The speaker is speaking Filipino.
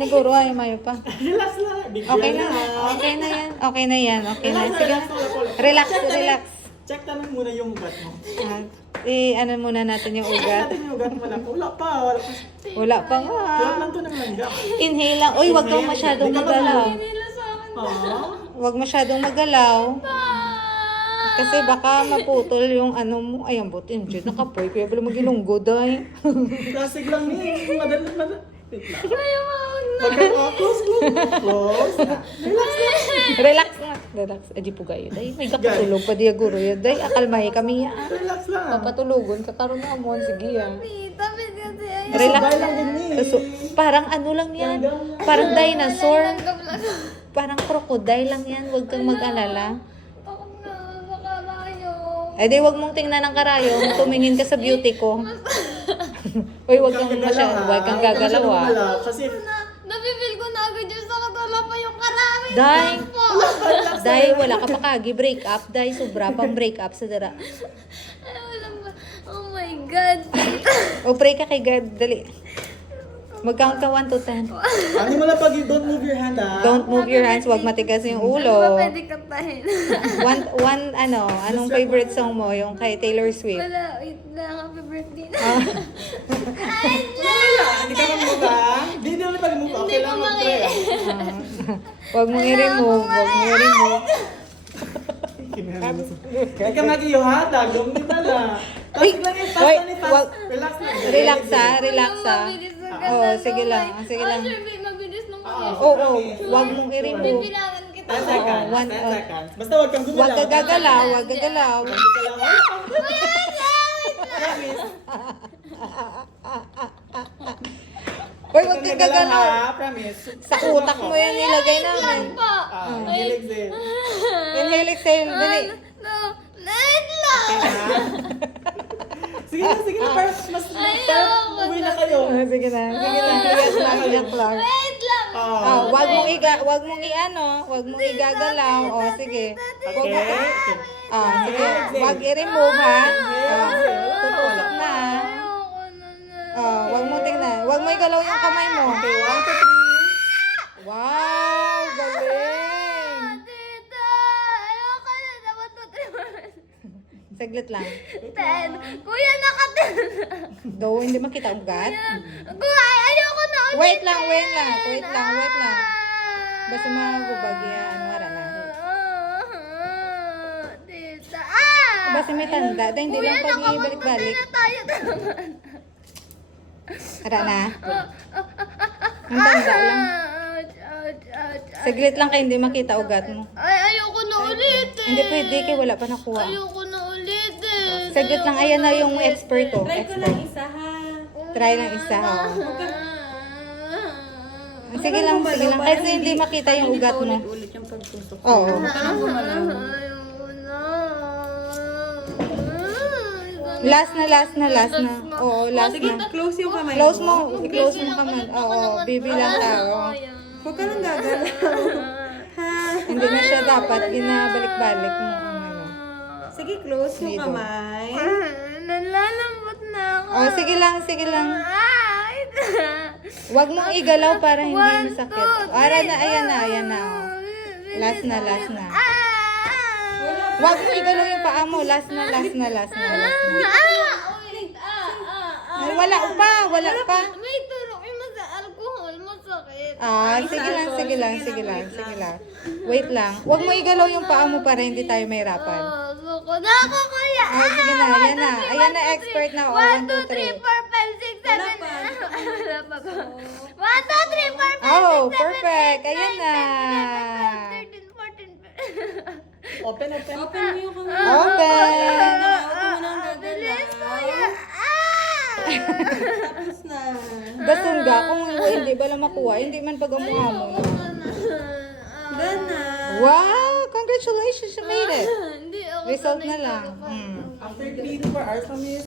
Siguro ay mayo pa. Relax lang. Okay na. Okay na yan. Okay na yan. Okay na. Sige na. Relax, relax. Check namin muna yung ugat mo. Ano muna natin yung Check ugat. natin yung ugat mo lang. Wala pa. Wala pa. Wala pa nga. Sarap lang to ng langgam. Inhale lang. Uy, wag kang masyadong magalaw. Wag masyadong magalaw. Kasi baka maputol yung ano mo. Ay, ang buti. Hindi, nakapoy. Kaya pala magilunggo, day. Plastic lang eh. Madali. Wait lang. Ayaw mo na. Wag kang close. Close. Relax lang. Relax na. Relax. Adi po kayo, day. May kapatulog pa diya guro yan, day. Akalmahi kami yan. Relax lang. Papatulogon ka karon na mo. Sige yan. Tita, kasi ayaw. Relax Sabay na. lang din eh. Parang ano lang yan. Parang dinosaur. Langgam lang. Parang crocodile lang yan. Huwag kang mag-alala. Takot na. Baka layo. Eh di wag mong tingnan ng karayom. Tumingin ka sa beauty ko. Uy, wag kang gagalaw ah. Kasi Napipil ko na agad yung sakit. Wala pa yung karami. Day, day, wala ka pa kagi break up. Day, sobra pang break up sa dara. Ay, wala ba? Oh my God. O pray ka kay God, dali. Mag-count ka 1 to 10. ano mo lang pag you don't move your hand ah. Don't move your hands, wag matigas yung Ano ba ulo. pwede kantahin? Anong favorite song mo? Yung kay Taylor Swift. Wala. Wait lang. Happy birthday na. Ah, Hindi ka mag-move ah. Hindi naman pag-move. Okay lang mag-pray ah. wag mong i-remove, wag mong i-remove. Hindi ka mag-iyohatag. Hindi pala. Uy, Tapos lang yung fast wait, lang yung fast. wag- Relax lang. Relax ah, relax ah. Mabilis na Oo, ganun, sige no? lang, sige lang. Oh, sure, babe, mabilis nung Oo, wag mong i-remove. Bibilangan kita. 10 seconds. Oo, 10 seconds. Basta wag kang gumalaw. Wag ka gagalaw, wag gagalaw. Wag ka gagalaw. Promise. Uy, wag kang gagalaw. ha. Promise. Sa utak mo yan ilagay namin. Po. Hilig din. Inhale, exhale, dali. No. Wait lang. Sige na. Para mas Ayoko uwi na kayo. Sige na, iyak lang, iyak lang. Wait lang. Wag mong wag mong igagalaw. Oh, sige. Wag mo, sige. Wag i-remove ha. Tutusok na. Ayoko na. Wag mo tingnan. Wag mo igalaw yung kamay mo. Okay, 1, 2, 3. Wow, galing. Tita. Ayoko na. Dapat to 3 Saglit lang. 10. Kuya, naka-10. Daw, hindi makita ang ugat. Kuya, ayoko na ulit. Wait lang. Basta mahubag yan. Wala na. Tita. Basta may tanda. Dahil hindi lang pag ibalik-balik. Na tayo naman. Wala na. Ang tanda lang. Saglit lang kayo hindi makita ugat mo. Ay, ayoko na ulit eh. Hindi pwede kay wala pa nakuha. Ayoko na ulit eh. Saglit lang. Ayan na yung experto. Try ko lang isa ha. Try lang isa. Sige lang. Kasi hindi makita yung ugat mo. Ulit yung pagtusok. Oo. Ayoko na. Last na. Oo, last Sige, na. close yung kamay Close mo. mo. I-close mo kamay. Oo, bibilang ka. Oo. Huwag ka lang gagalaw. Ha? Hindi na siya dapat ginabalik-balik mo. ang ano. Sige, close yung Dito. kamay. Nalalambot na ako. Oh, sige lang. Ay, Huwag mong igalaw para hindi masakit. Ayan na. Oh. Last na. Huwag mong igalaw yung paa mo. Last na. Ay, wala pa. May turok yung sa alcohol, masakit. Sige lang. Wait lang. Huwag mo igalaw yung paa mo para hindi tayo mahirapan. Suko na ako, kuya. Sige na, ayan na, expert na. 1, 2, 3, 4, 5, 6, 7. Wala pa ba? 1, 2, 3, 4, 5, 6, 7, Oh, perfect. Ayan na. 13, 14. Open. Open mo yung kamay. Open. Huwag mo nang Bilis, gagalaw. kuya. Tapos na. Basungga, kung hindi ba lang makuha, hindi man pag-amuha mo. Done na. Wow! Congratulations, you made it. Hindi ako Result sanay na lang. talaga. After 3 to 4 hours, mami,